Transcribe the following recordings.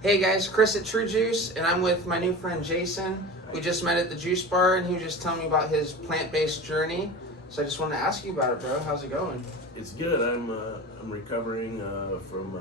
Hey guys, Chris at True Juice, and I'm with my new friend Jason. We just met at the juice bar, and he was just telling me about his plant-based journey. So I just wanted to ask you about it, bro. How's it going? It's good. I'm recovering from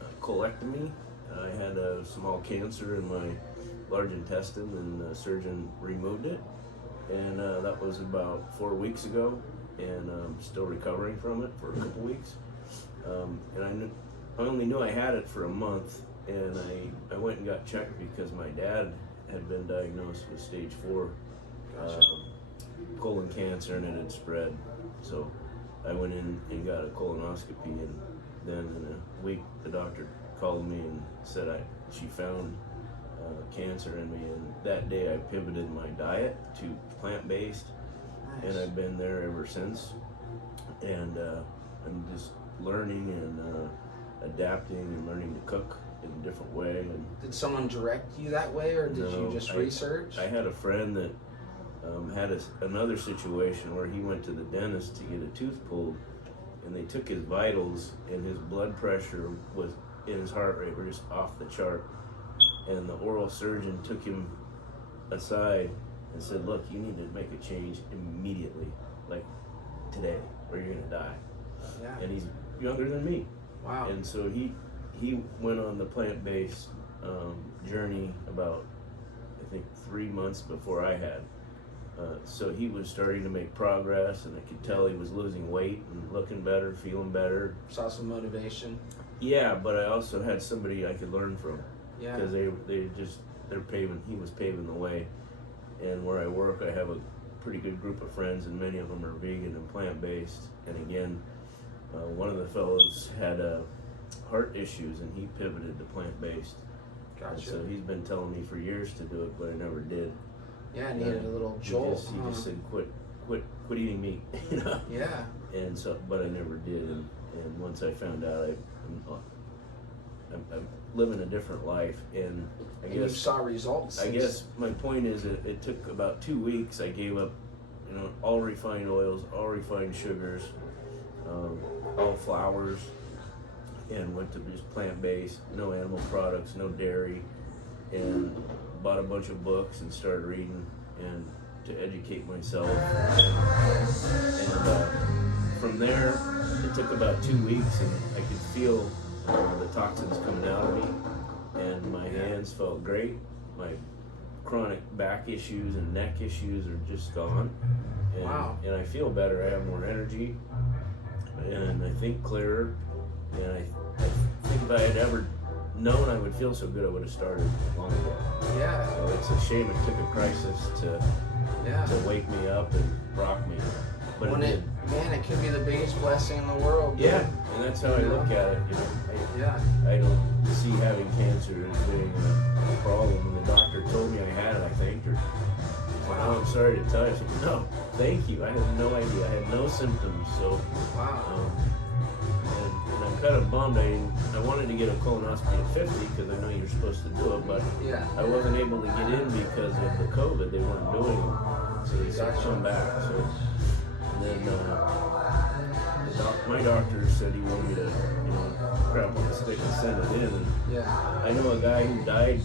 a colectomy. I had a small cancer in my large intestine, and the surgeon removed it. And that was about 4 weeks ago, and I'm still recovering from it for a couple weeks. And I only knew I had it for a month, and I went and got checked because my dad had been diagnosed with stage 4 colon cancer, and it had spread. So I went in and got a colonoscopy, and then in a week the doctor called me and said she found cancer in me, and that day I pivoted my diet to plant-based. Nice. And I've been there ever since, and I'm just learning and adapting and learning to cook in a different way. And Did someone direct you that way, or did you just research? I had a friend that had another situation where he went to the dentist to get a tooth pulled, and they took his vitals, and his blood pressure was and his heart rate were just off the chart. And the oral surgeon took him aside and said, "Look, you need to make a change immediately, like today, or you're gonna die." Yeah. And he's younger than me. Wow. And so he went on the plant-based journey about, I think, 3 months before I had. So he was starting to make progress, and I could tell he was losing weight and looking better, feeling better. Saw some motivation. Yeah, but I also had somebody I could learn from, Yeah. because he was paving the way. And where I work, I have a pretty good group of friends, and many of them are vegan and plant-based. And again, one of the fellows had heart issues, and he pivoted to plant-based. And Gotcha. so he's been telling me for years to do it, but I never did. Yeah, I needed a little jolt. He just said, quit eating meat, you know. Yeah. And so, but I never did. And once I found out, I'm living a different life. And I And you guess saw results. my point is it took about 2 weeks. I gave up, all refined oils, all refined sugars, all flours, and went to just plant-based, no animal products, no dairy, and bought a bunch of books and started reading and to educate myself. And from there, it took about 2 weeks, and I could feel the toxins coming out of me, and my hands felt great. My chronic back issues and neck issues are just gone. And, Wow. And I feel better. I have more energy, and I think clearer. And I think if I had ever known I would feel so good, I would have started long ago. Yeah. So it's a shame it took a crisis to wake me up and rock me. But When it did. man, it could be the biggest blessing in the world. dude. Yeah, and that's how I look at it. Yeah. I don't see having cancer as being a problem. When the doctor told me I had it, I thanked her. Wow. I'm sorry to tell you. She said, "No, thank you. I had no idea. I had no symptoms." So, Wow. and I'm kind of bummed. I wanted to get a colonoscopy at 50 because I know you're supposed to do it, but Yeah. I wasn't able to get in because of the COVID. They weren't doing it, so they said come back. So, and then my doctor said he wanted me to, crap on the stick and send it in. And Yeah. I know a guy who died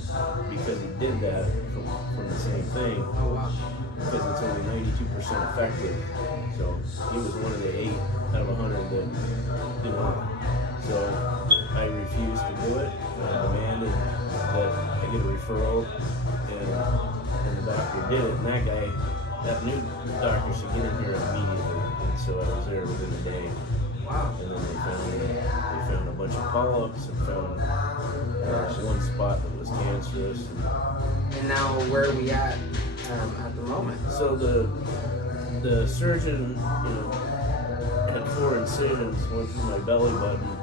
because he did that from the same thing, Oh wow. because it's only 92% effective. So he was one of the 8 out of 100 that, So I refused to do it. I demanded that I get a referral, and the doctor did it. And that new doctor should get in here immediately. And so I was there within a day. Wow. And then they found a bunch of polyps and found one spot that was cancerous. And now where are we at the moment? So the surgeon, had 4 incisions, went through my belly button,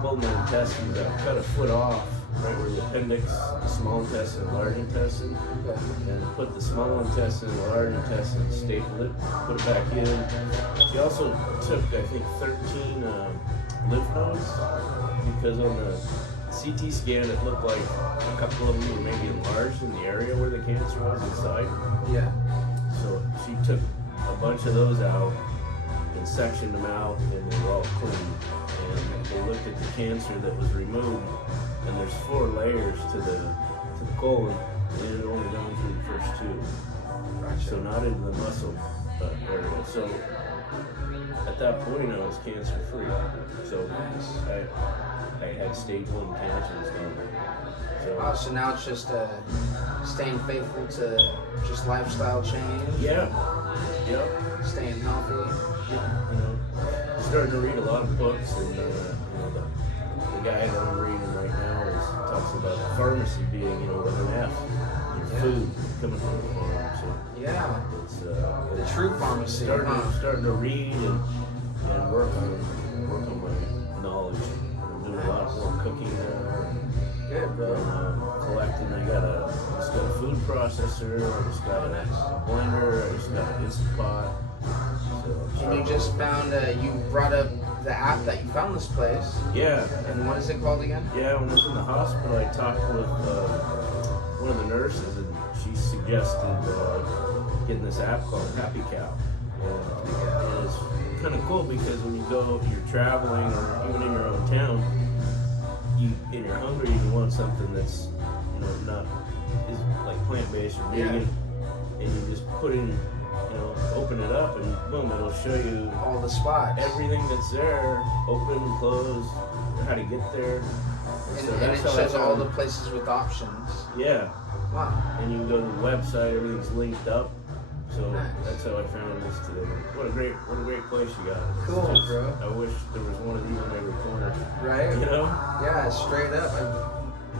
pulled my intestines out, cut a foot off right where the appendix, the small intestine, and large intestine, and put the small intestine and large intestine, stapled it, put it back in. She also took, I think, 13 lymph nodes, because on the CT scan it looked like a couple of them were maybe enlarged in the area where the cancer was inside. Yeah. So she took a bunch of those out and sectioned them out, and they were all clean. And they looked at the cancer that was removed, and there's 4 layers to the colon, and it had only gone through the first 2. Gotcha. So not into the muscle area. So at that point, I was cancer free. So I had stage 1 cancer. It's gone. Wow, so now it's just staying faithful to just lifestyle change. Yeah. Yep. Staying healthy. You know, starting to read a lot of books, and you know, the guy that I'm reading right now talks about pharmacy being, you know, with an F, your food coming from the farm. So Yeah. it's The true pharmacy. starting to read and work on my knowledge. I'm doing a lot more cooking now. Good, bro. Collecting. I just got a food processor. I just got a blender. I just got an Instant Pot. So, And you just found, you brought up the app that you found this place. Yeah. And what is it called again? Yeah, when I was in the hospital, I talked with one of the nurses, and she suggested getting this app called Happy Cow. And it's kind of cool because when you're traveling or even in your own town, and you're hungry, you want something that's, you know, not is like plant-based or vegan, and you just put in, you know, open it up, and boom, it'll show you All the spots. everything that's there, open, close, how to get there. And, So and it how I shows all found- the places with options. Yeah, Wow. and you can go to the website, everything's linked up. So Nice. that's how I found this today. What a great place you got. It's Cool, just- bro. I wish there was one of these in every corner. Right? You know? Yeah, straight up.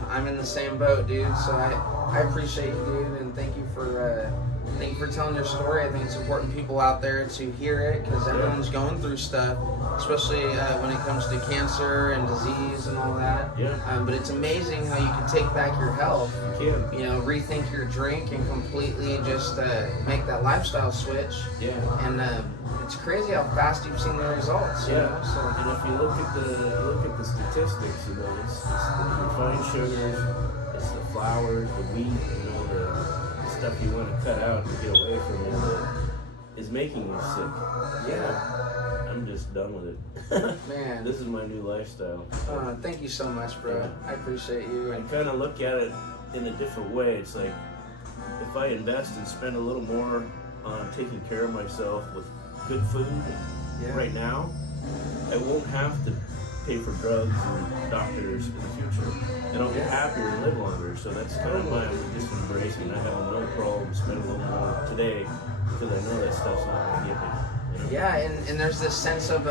I'm in the same boat, dude. So I appreciate you, dude, and thank you for telling your story. I think it's important people out there to hear it because everyone's going through stuff, especially when it comes to cancer and disease and all that. Yeah. But it's amazing how you can take back your health. You can. You know, rethink your drink and completely just make that lifestyle switch. Yeah. And it's crazy how fast you've seen the results. You Yeah. know? So And if you look at the statistics, you know, it's the refined sugars, it's the flours, the wheat, you know, the stuff you want to cut out and get away from, you know, that is making you sick. yeah, I'm just done with it. man. This is my new lifestyle. Thank you so much, bro. Yeah. I appreciate you. I And kind of look at it in a different way. It's like if I invest and spend a little more on taking care of myself with good food right now, I won't have to pay for drugs and doctors in the future, and I'll get happier and live longer. So that's kind of why I'm just embracing. I have no problem spending a little more today because I know that stuff's not going to give me. You know? yeah, and there's this sense of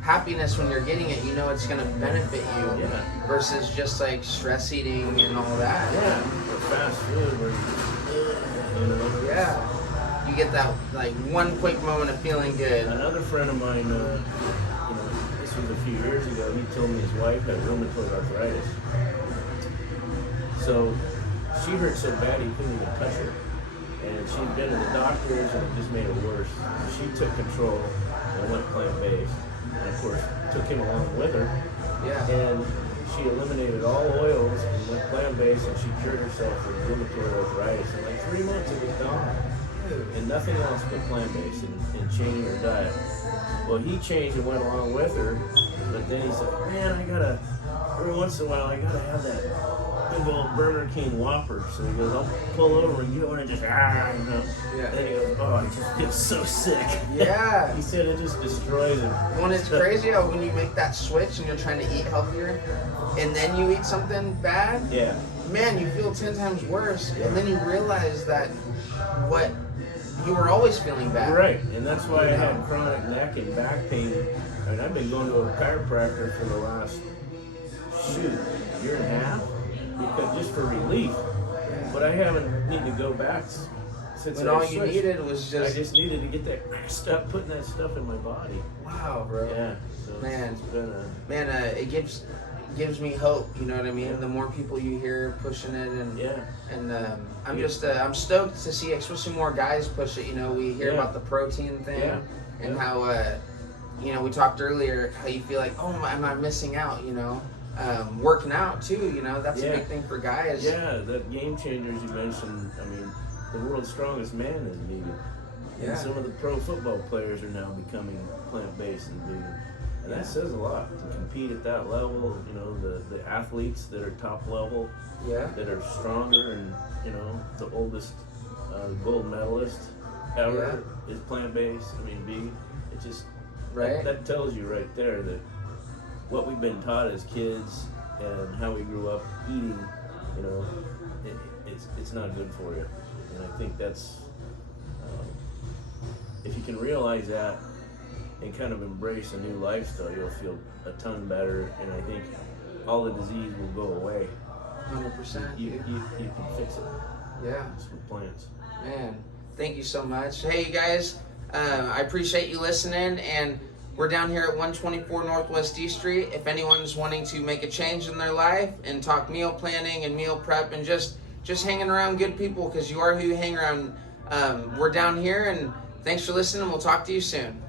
happiness when you're getting it. You know it's gonna benefit you Yeah. versus just like stress eating and all that. Yeah. Or fast food where you know. Yeah. You get that like one quick moment of feeling good. Another friend of mine, you know, this was a few years ago, he told me his wife had rheumatoid arthritis. So she hurt so bad he couldn't even touch her. And she'd been to the doctors and it just made it worse. She took control and went plant-based. And of course, took him along with her. Yeah. And she eliminated all oils and went plant-based, and she cured herself of rheumatoid arthritis. In like 3 months it was gone. And nothing else but plant-based and changing her diet. Well, he changed and went along with her, but then he said, man, every once in a while, I gotta have that big old Burger King Whopper. So he goes, I'll pull over and get one and just, you know. Yeah. And he goes, oh, I just feel so sick. Yeah. He said it just destroys him. When it's crazy how when you make that switch and you're trying to eat healthier, and then you eat something bad, Yeah. man, you feel 10 times worse. And then you realize that what you were always feeling bad. Right, and that's why I had chronic neck and back pain. I mean, I've been going to a chiropractor for the last, year and a half, because just for relief. But I haven't needed to go back since When I all you switched. needed was I just, just needed to get that stuff, putting that stuff in my body. wow, bro. Yeah, so Man. it's been a, Man, it gives me hope. You know what I mean? The more people you hear pushing it, and yeah. and I'm stoked to see, especially more guys push it. You know, we hear Yeah. about the protein thing, Yeah. and Yeah. how you know, we talked earlier how you feel like, oh, am I missing out? You know, working out too. You know, that's a Yeah. big thing for guys. Yeah, the game changers you mentioned, I mean, the world's strongest man is vegan. Yeah. And some of the pro football players are now becoming plant-based and vegan. And that says a lot to compete at that level. You know, the athletes that are top level, Yeah. that are stronger, and you know, the oldest gold medalist ever is plant-based. I mean, vegan. It just that tells you right there that what we've been taught as kids and how we grew up eating, you know, it's not good for you. And I think that's if you can realize that and kind of embrace a new lifestyle, you'll feel a ton better, and I think all the disease will go away. 100%. You can fix it. Yeah. Just with plants. Man, thank you so much. Hey, you guys, I appreciate you listening, and we're down here at 124 Northwest D Street. If anyone's wanting to make a change in their life and talk meal planning and meal prep and just hanging around good people, because you are who you hang around, we're down here, and thanks for listening. We'll talk to you soon.